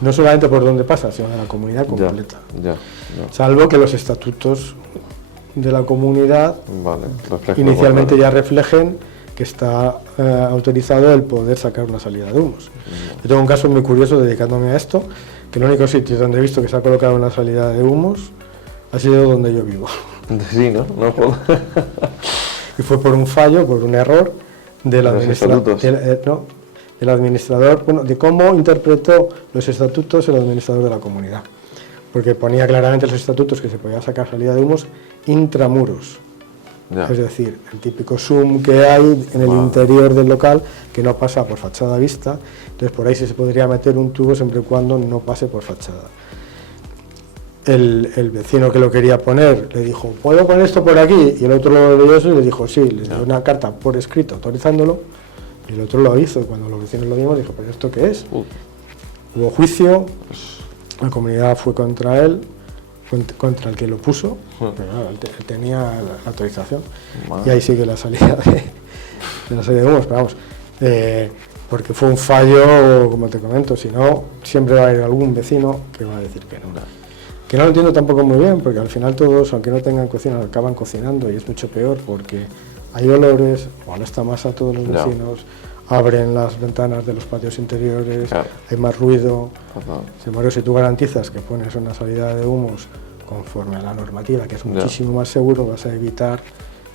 No solamente por donde pasa, sino de la comunidad completa. Ya. Salvo que los estatutos de la comunidad Vale. reflejo inicialmente lo ya reflejen que está autorizado el poder sacar una salida de humos. Yo tengo un caso muy curioso dedicándome a esto, que el único sitio donde he visto que se ha colocado una salida de humos ha sido donde yo vivo. Sí, ¿no? No jodas. Y fue por un fallo, por un error del ¿De los estatutos? del administrador, bueno, de cómo interpretó los estatutos el administrador de la comunidad. Porque ponía claramente en los estatutos que se podía sacar salida de humos intramuros. Ya. Es decir, el típico zoom que hay en el interior del local que no pasa por fachada vista, entonces por ahí sí se podría meter un tubo siempre y cuando no pase por fachada. El vecino que lo quería poner le dijo, ¿puedo poner esto por aquí? Y el otro lo leyó eso y le dijo, sí, le dio una carta por escrito autorizándolo, y el otro lo hizo, y cuando los vecinos lo vimos dijo, ¿pero esto qué es? Hubo juicio, la comunidad fue contra él, contra el que lo puso, pero claro, él tenía la autorización. Madre. Y ahí sigue la salida de la salida de humos, pero vamos, porque fue un fallo, como te comento, si no, siempre va a haber algún vecino que va a decir que no. Que no lo entiendo tampoco muy bien, porque al final todos, aunque no tengan cocina, acaban cocinando y es mucho peor porque hay olores, molesta más a todos los Ya. vecinos, abren las ventanas de los patios interiores, Claro. hay más ruido. Fatal. Sin embargo, si tú garantizas que pones una salida de humos conforme a la normativa, que es muchísimo más seguro, vas a evitar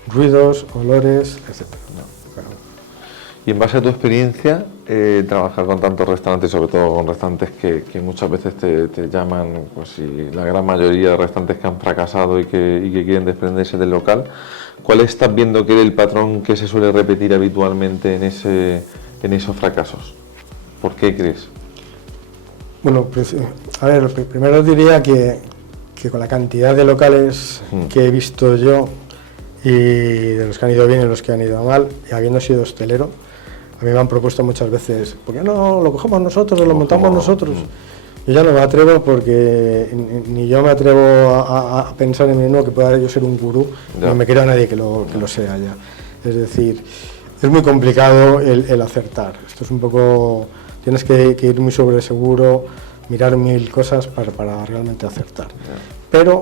ruidos, olores, etc. Claro. Y en base a tu experiencia, trabajar con tantos restaurantes, sobre todo con restaurantes que muchas veces te llaman, pues y la gran mayoría de restaurantes que han fracasado y que quieren desprenderse del local, ¿cuál estás viendo que es el patrón que se suele repetir habitualmente en esos fracasos? ¿Por qué crees? Bueno, pues, a ver, primero diría que con la cantidad de locales que he visto yo y de los que han ido bien y los que han ido mal, y habiendo sido hostelero, a mí me han propuesto muchas veces, ¿por qué no lo cogemos nosotros o lo montamos nosotros? Yo ya no me atrevo porque ni yo me atrevo a pensar en mí mismo que pueda yo ser un gurú, no me quiero a nadie que lo sea ya. Es decir, es muy complicado el acertar. Esto es un poco, tienes que ir muy sobre seguro, mirar mil cosas para realmente acertar. Pero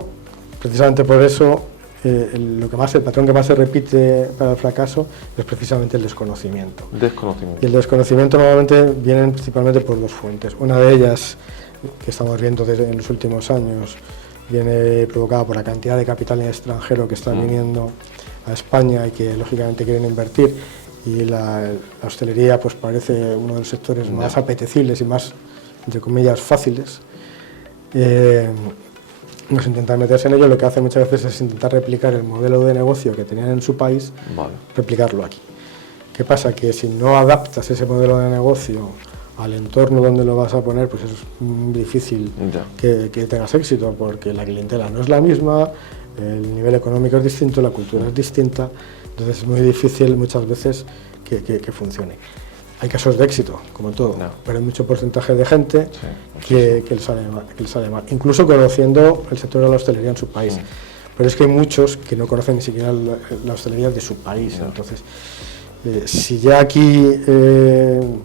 precisamente por eso el patrón que más se repite para el fracaso es precisamente el desconocimiento. Desconocimiento. Y el desconocimiento normalmente viene principalmente por dos fuentes. Una de ellas, que estamos viendo en los últimos años, viene provocada por la cantidad de capital extranjero que está viniendo a España y que lógicamente quieren invertir, y la hostelería pues parece uno de los sectores más apetecibles y más, entre comillas, fáciles. Nos intentan meterse en ello, lo que hacen muchas veces es intentar replicar el modelo de negocio que tenían en su país, replicarlo aquí. ¿Qué pasa? Que si no adaptas ese modelo de negocio al entorno donde lo vas a poner, pues es difícil que tengas éxito, porque la clientela no es la misma, el nivel económico es distinto, la cultura es distinta, entonces es muy difícil muchas veces que funcione. Hay casos de éxito, como en todo, pero hay mucho porcentaje de gente que le sale mal, incluso conociendo el sector de la hostelería en su país. Pero es que hay muchos que no conocen ni siquiera la hostelería de su país. Entonces, si ya aquí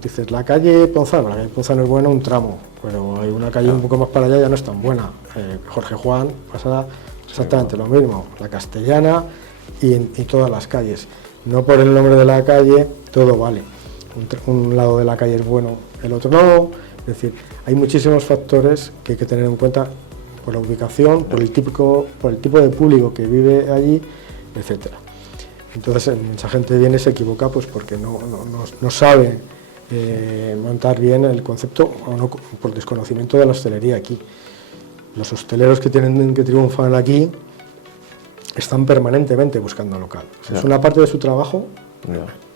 dices la calle Ponzano es buena un tramo, pero hay una calle un poco más para allá ya no es tan buena. Jorge Juan pasa exactamente lo mismo, la Castellana y todas las calles. No por el nombre de la calle todo vale. Un lado de la calle es bueno, el otro no. Es decir, hay muchísimos factores que hay que tener en cuenta por la ubicación, por el tipo de público que vive allí, etcétera. Entonces mucha gente viene y se equivoca pues porque no sabe montar bien el concepto o no, por desconocimiento de la hostelería aquí. Los hosteleros que triunfan aquí están permanentemente buscando local. O sea, es una parte de su trabajo,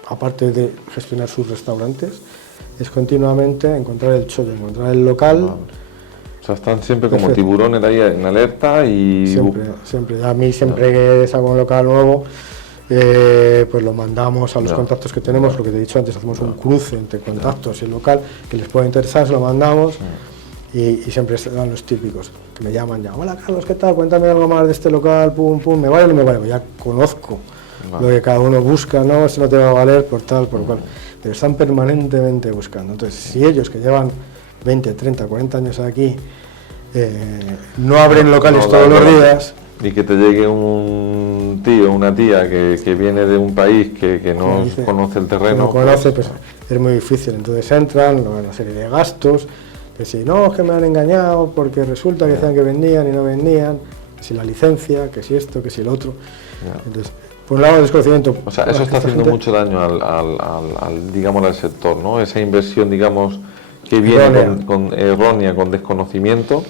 aparte de gestionar sus restaurantes, es continuamente encontrar el chollo, encontrar el local. Vale. O sea, están siempre como Perfecto. tiburones ahí en alerta y... Siempre. A mí siempre que salgo un local nuevo, pues lo mandamos a los contactos que tenemos, lo que te he dicho antes, hacemos un cruce entre contactos y el local que les pueda interesar, se lo mandamos y siempre serán los típicos que me llaman ya, hola Carlos, ¿qué tal? Cuéntame algo más de este local, pum, pum, ¿me vale o no me vale? Pues ya conozco lo que cada uno busca, no, esto no te va a valer por tal, por cual, pero están permanentemente buscando. Entonces, si ellos que llevan 20, 30, 40 años aquí no abren locales todos los días, y que te llegue un tío, una tía que viene de un país que no conoce el terreno, no conoce, pues es muy difícil. Entonces entran, una serie de gastos, que si no, es que me han engañado porque resulta que decían que vendían y no vendían, que si la licencia, que si esto, que si el otro. Entonces, por un lado, desconocimiento. O sea, eso está haciendo mucho daño digamos, al sector, ¿no? Esa inversión, digamos, que viene errónea, con desconocimiento.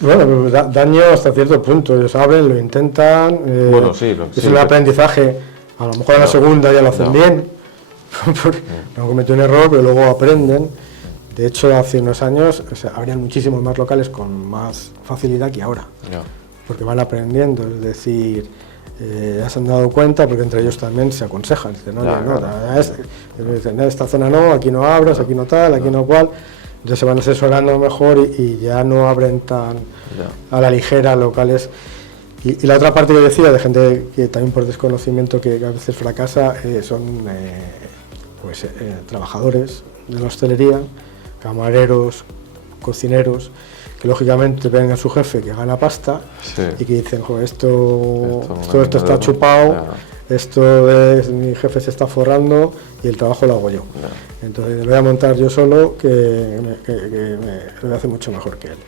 Bueno, pues daño hasta cierto punto. Ellos abren, lo intentan. Bueno, sí. Es el aprendizaje. A lo mejor a la segunda ya lo hacen bien. No cometen un error, pero luego aprenden. De hecho, hace unos años habrían muchísimos más locales con más facilidad que ahora. Porque van aprendiendo, es decir, ya se han dado cuenta, porque entre ellos también se aconsejan. Dicen, dicen, esta zona no, aquí no abras, aquí no tal, aquí no cual. Entonces se van asesorando mejor y ya no abren tan a la ligera locales. Y la otra parte que decía, de gente que también por desconocimiento que a veces fracasa, son trabajadores de la hostelería, camareros, cocineros, que lógicamente ven a su jefe que gana pasta y que dicen, joder, esto está chupado, mi jefe se está forrando y el trabajo lo hago yo. Entonces lo voy a montar yo solo, que lo voy a hacer mucho mejor que él.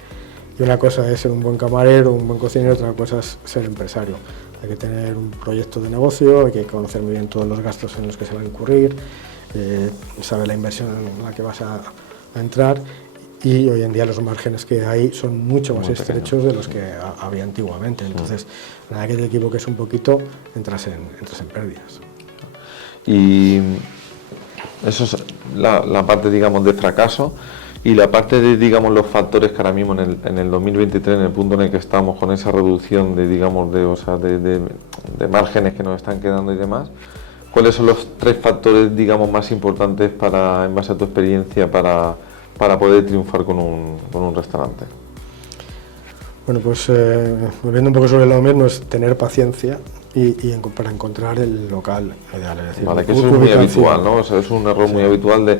Y una cosa es ser un buen camarero, un buen cocinero, otra cosa es ser empresario. Hay que tener un proyecto de negocio, hay que conocer muy bien todos los gastos en los que se va a incurrir, saber la inversión en la que vas a entrar, y hoy en día los márgenes que hay son mucho más estrechos de los que había antiguamente. Entonces, nada que te equivoques un poquito, entras en pérdidas. Y eso es la parte, digamos, de fracaso. Y la parte de, digamos, los factores que ahora mismo en el 2023, en el punto en el que estamos, con esa reducción de, digamos, de márgenes que nos están quedando y demás, ¿cuáles son los 3 factores, digamos, más importantes en base a tu experiencia, para poder triunfar con un restaurante? Bueno, pues volviendo un poco sobre lo mismo, es tener paciencia para encontrar el local ideal. Es decir, vale, que eso es muy habitual, ¿no? O sea, es un error muy habitual de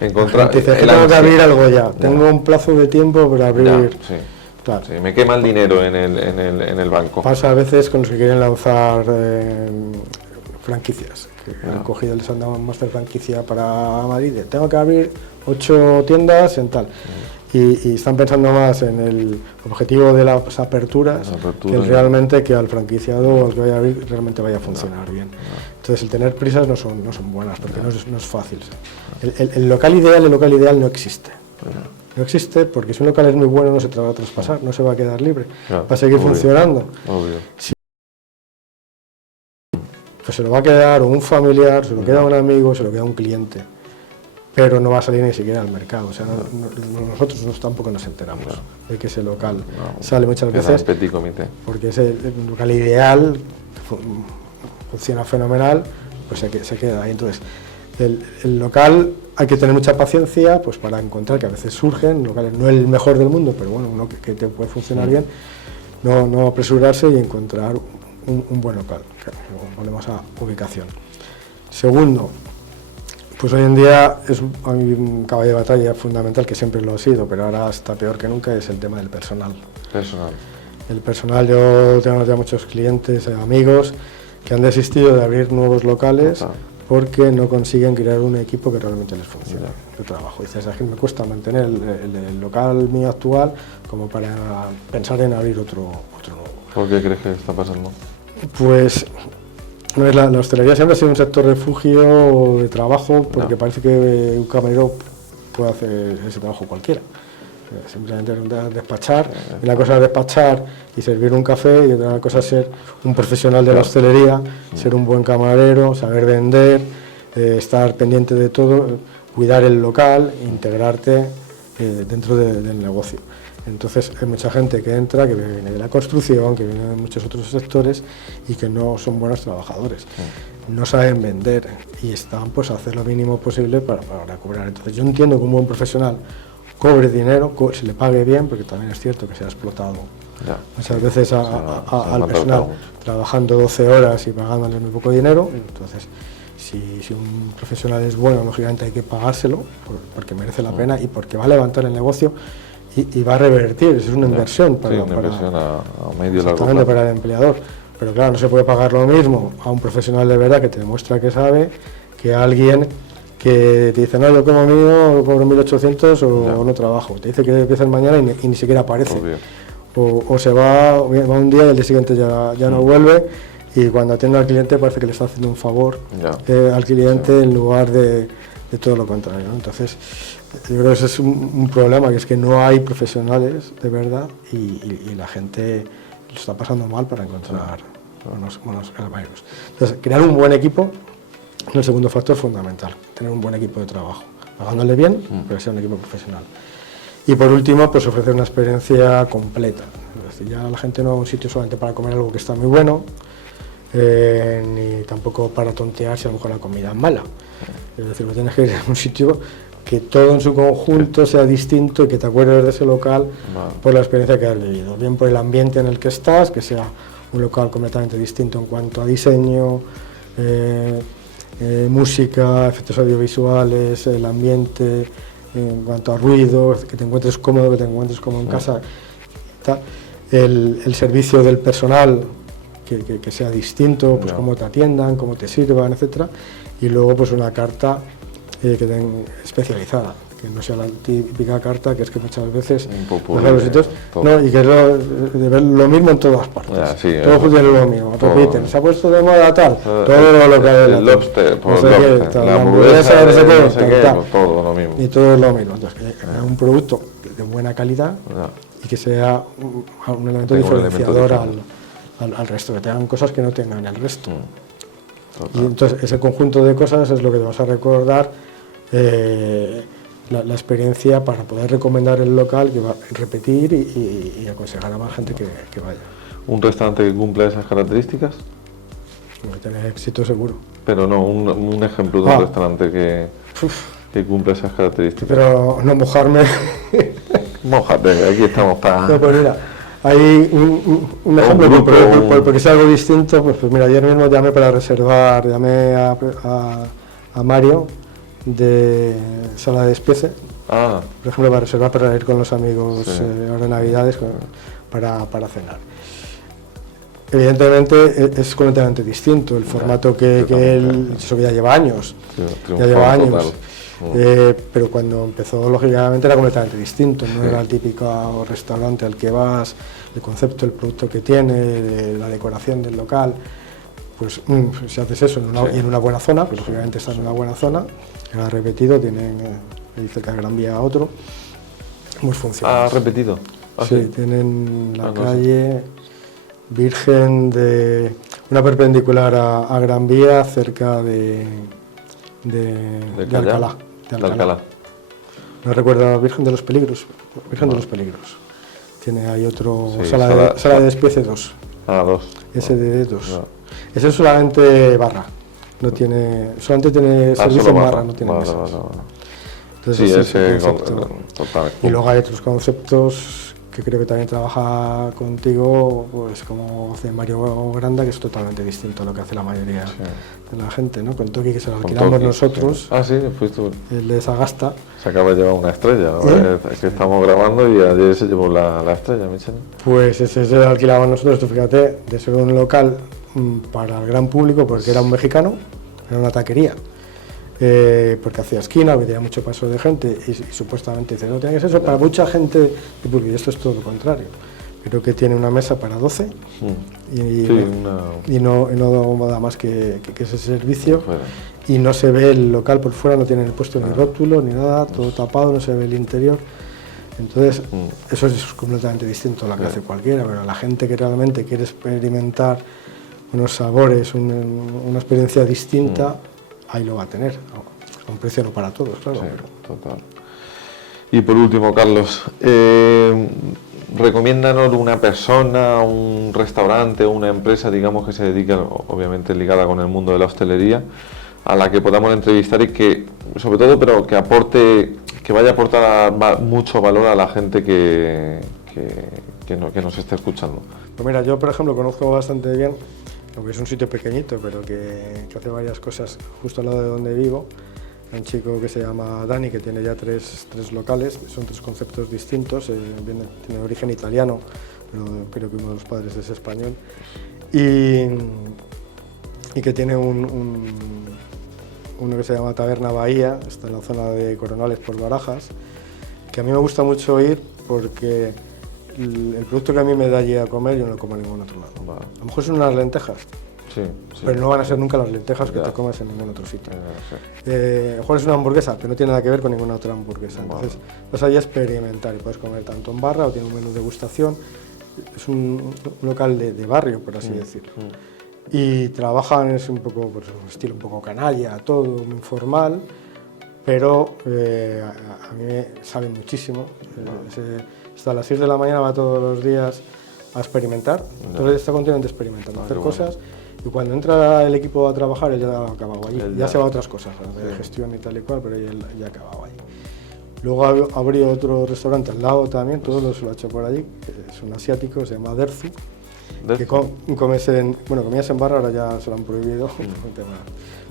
encontrar... Dices que tengo que abrir algo ya, tengo un plazo de tiempo para abrir... Sí, me quema el dinero en el banco. Pasa a veces con los que quieren lanzar franquicias, que han cogido, les han dado un máster franquicia para Madrid, tengo que abrir 8 tiendas en tal, y están pensando más en el objetivo de las aperturas que realmente que al franquiciado o al que vaya a abrir realmente vaya a funcionar bien. Entonces el tener prisas no son buenas, porque no es fácil. El local ideal no existe. No existe, porque si un local es muy bueno no se te va a traspasar, no se va a quedar libre, va a seguir funcionando. Pues se lo va a quedar un familiar, se lo queda un amigo, se lo queda un cliente, pero no va a salir ni siquiera al mercado. O sea, nosotros tampoco nos enteramos de que ese local sale muchas veces, porque ese local ideal funciona fenomenal, pues se queda ahí. Entonces, el local hay que tener mucha paciencia, pues para encontrar, que a veces surgen locales, no el mejor del mundo, pero bueno, uno que te puede funcionar bien, no apresurarse y encontrar un buen local. Volvemos a ubicación. Segundo, pues hoy en día hay un caballo de batalla fundamental, que siempre lo ha sido, pero ahora está peor que nunca, es el tema del personal. El personal, yo tengo ya muchos clientes, amigos, que han desistido de abrir nuevos locales porque no consiguen crear un equipo que realmente les funcione de trabajo. Dices, es que me cuesta mantener el local mío actual como para pensar en abrir otro nuevo. ¿Por qué crees que está pasando? Pues la hostelería siempre ha sido un sector refugio de trabajo, porque parece que un camarero puede hacer ese trabajo cualquiera. Simplemente despachar, y una cosa es despachar y servir un café, y otra cosa es ser un profesional de la hostelería, ser un buen camarero, saber vender, estar pendiente de todo. cuidar el local, integrarte dentro del negocio. Entonces hay mucha gente que entra, que viene de la construcción, que viene de muchos otros sectores y que no son buenos trabajadores, no saben vender y están pues a hacer lo mínimo posible para cobrar. Entonces yo entiendo que un buen profesional cobre dinero, se le pague bien, porque también es cierto que se ha explotado muchas veces al personal trabajando 12 horas y pagándole muy poco dinero. Entonces si un profesional es bueno, lógicamente hay que pagárselo porque merece la pena y porque va a levantar el negocio y va a revertir, es una inversión para, a medio y largo plazo. Para el empleador. Pero claro, no se puede pagar lo mismo a un profesional de verdad que te demuestra que sabe, que a alguien que te dice, no, yo como mío cobro 1.800 o no trabajo. Te dice que empieza mañana y ni siquiera aparece. O se va un día y el día siguiente ya no vuelve, y cuando atiende al cliente parece que le está haciendo un favor al cliente en lugar de todo lo contrario, ¿no? Entonces, yo creo que ese es un problema, que es que no hay profesionales de verdad y la gente lo está pasando mal para encontrar buenos carabineros. Entonces, crear un buen equipo es el segundo factor fundamental, tener un buen equipo de trabajo, pagándole bien, pero que sea un equipo profesional. Y por último, pues ofrecer una experiencia completa. Es decir, ya la gente no va a un sitio solamente para comer algo que está muy bueno, ni tampoco para tontear si a lo mejor la comida es mala. Es decir, tienes que ir a un sitio que todo en su conjunto sea distinto y que te acuerdes de ese local por la experiencia que has vivido. Bien por el ambiente en el que estás, que sea un local completamente distinto en cuanto a diseño, música, efectos audiovisuales, el ambiente, en cuanto a ruido, que te encuentres cómodo, en casa. El servicio del personal, que sea distinto, pues cómo te atiendan, cómo te sirvan, etcétera. Y luego pues una carta especializada, que no sea la típica carta que es que muchas veces los sitios, y que es de ver lo mismo en todas partes, todos tienen lo mismo, repiten, se ha puesto de moda tal, todo lo que hay, el lobster, la hamburguesa, no sé qué, todo lo mismo. Y todo es lo mismo. Entonces, que es un producto de buena calidad y que sea un elemento diferenciador al resto, que tengan cosas que no tengan el resto. Y entonces ese conjunto de cosas es lo que te vas a recordar, la experiencia para poder recomendar el local, que va a repetir y aconsejar a más gente que vaya. ¿Un restaurante que cumple esas características? Va a tener éxito seguro. Pero no, un ejemplo de un restaurante que cumple esas características. Pero no mojarme. Mójate, aquí estamos para... No, pues mira, hay un ejemplo, porque es algo distinto, pues mira, ayer mismo llamé a Mario de Sala de Despiece, por ejemplo, para reservar para ir con los amigos ahora en Navidades para cenar. Evidentemente es completamente distinto el formato que él, eso ya lleva años, pero cuando empezó lógicamente era completamente distinto, no era el típico restaurante al que vas, el concepto, el producto que tiene, la decoración del local. Pues si haces eso en una buena zona, pues lógicamente está en una buena zona, ha repetido, tienen ahí cerca de Gran Vía otro, muy funcional. ¿Ha repetido? Sí, tienen la calle Virgen de una perpendicular a Gran Vía, cerca de Alcalá. No recuerdo, Virgen de los Peligros. Tiene ahí otro, sala de Despiece 2. SD2. Ese es solamente barra. Solamente tiene servicio en barra, no tiene mesas. Entonces, ese concepto. Y luego hay otros conceptos que creo que también trabaja contigo, pues como hace Mario Granda, que es totalmente distinto a lo que hace la mayoría de la gente, ¿no? Con Toki, que se lo alquilamos nosotros. Sí, fuiste tú. El de Sagasta. Se acaba de llevar una estrella, ¿no? Es que estamos grabando y ayer se llevó la estrella, Michel. Pues ese se lo alquilamos nosotros, tú fíjate, de ser un local para el gran público, porque era un mexicano, era una taquería. Porque hacía esquina, que tenía mucho paso de gente y supuestamente dice, no tenía que ser eso para mucha gente, y esto es todo lo contrario. Creo que tiene una mesa para 12 y no da más que ese servicio, y no se ve el local por fuera, no tiene puesto ni rótulo ni nada, todo tapado, no se ve el interior. Entonces eso es completamente distinto a lo que hace cualquiera, pero la gente que realmente quiere experimentar unos sabores, una experiencia distinta, ahí lo va a tener. con precio no para todos, claro. Sí, total. Y por último, Carlos, recomiéndanos una persona, un restaurante o una empresa, digamos, que se dedica, obviamente ligada con el mundo de la hostelería, a la que podamos entrevistar y que, sobre todo, pero que aporte, que vaya a aportar mucho valor a la gente que nos esté escuchando. Pues mira, yo por ejemplo conozco bastante bien, aunque es un sitio pequeñito, pero que hace varias cosas justo al lado de donde vivo. Un chico que se llama Dani, que tiene ya tres locales, son 3 conceptos distintos, tiene origen italiano, pero creo que uno de los padres es español, y que tiene uno que se llama Taberna Bahía, está en la zona de Coronales por Barajas, que a mí me gusta mucho ir porque el producto que a mí me da allí a comer yo no lo como en ningún otro lado. Vale. A lo mejor son unas lentejas, Sí. pero no van a ser nunca las lentejas que Ya. te comes en ningún otro sitio. Sí. A lo mejor es una hamburguesa, pero no tiene nada que ver con ninguna otra hamburguesa. Entonces vas allí a experimentar y puedes comer tanto en barra o tiene un menú de degustación. Es un local de barrio, por así decirlo. Y trabajan, es un poco, pues, un estilo un poco canalla, todo muy informal, pero a mí me sabe muchísimo. Hasta las 6 de la mañana va todos los días a experimentar, entonces está continuamente experimentando, hacer cosas. Y cuando entra el equipo a trabajar, él ya ha acabado allí. Ya se va a otras cosas, de gestión y tal y cual, pero él ya ha acabado allí. Luego abrió otro restaurante al lado también, todo lo ha hecho por allí, que es un asiático, se llama Derzu, que comías en barra, ahora ya se lo han prohibido,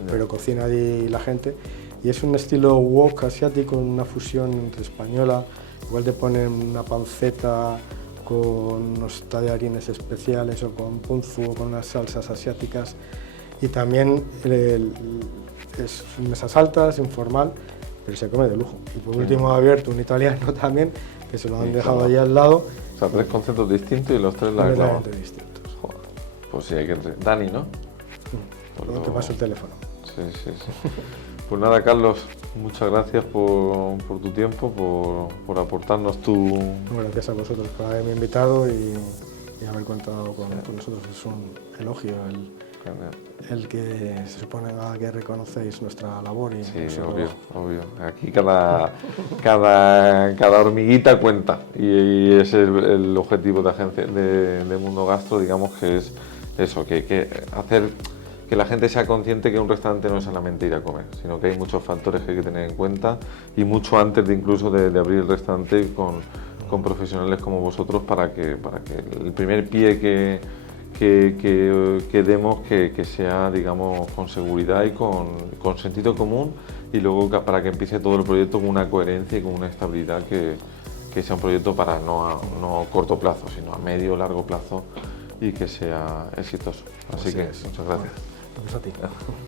pero cocina allí la gente. Y es un estilo wok asiático, una fusión entre española, igual te ponen una panceta con unos tallarines especiales o con punzu o con unas salsas asiáticas, y también es mesas altas, informal, pero se come de lujo. Y por último ha abierto un italiano también, que se lo han dejado allí al lado. O sea, 3 conceptos distintos y los 3 la clavan. Completamente distintos. Joder. Pues sí, hay que... Dani, ¿no? Luego te paso el teléfono. Sí. Pues nada, Carlos, muchas gracias por tu tiempo, por aportarnos tu... Gracias a vosotros por haberme invitado y haber contado con nosotros. Es un elogio el que se supone que reconocéis nuestra labor. Y sí, nosotros... obvio. Aquí cada hormiguita cuenta y ese es el objetivo de agencia de Mundo Gastro, digamos, que es eso, que hacer que la gente sea consciente que un restaurante no es solamente ir a comer, sino que hay muchos factores que hay que tener en cuenta, y mucho antes de incluso de abrir el restaurante con profesionales como vosotros para que el primer pie que demos que sea, digamos, con seguridad y con sentido común, y luego para que empiece todo el proyecto con una coherencia y con una estabilidad que sea un proyecto para no a corto plazo, sino a medio o largo plazo, y que sea exitoso. Así que muchas gracias. Gracias a ti.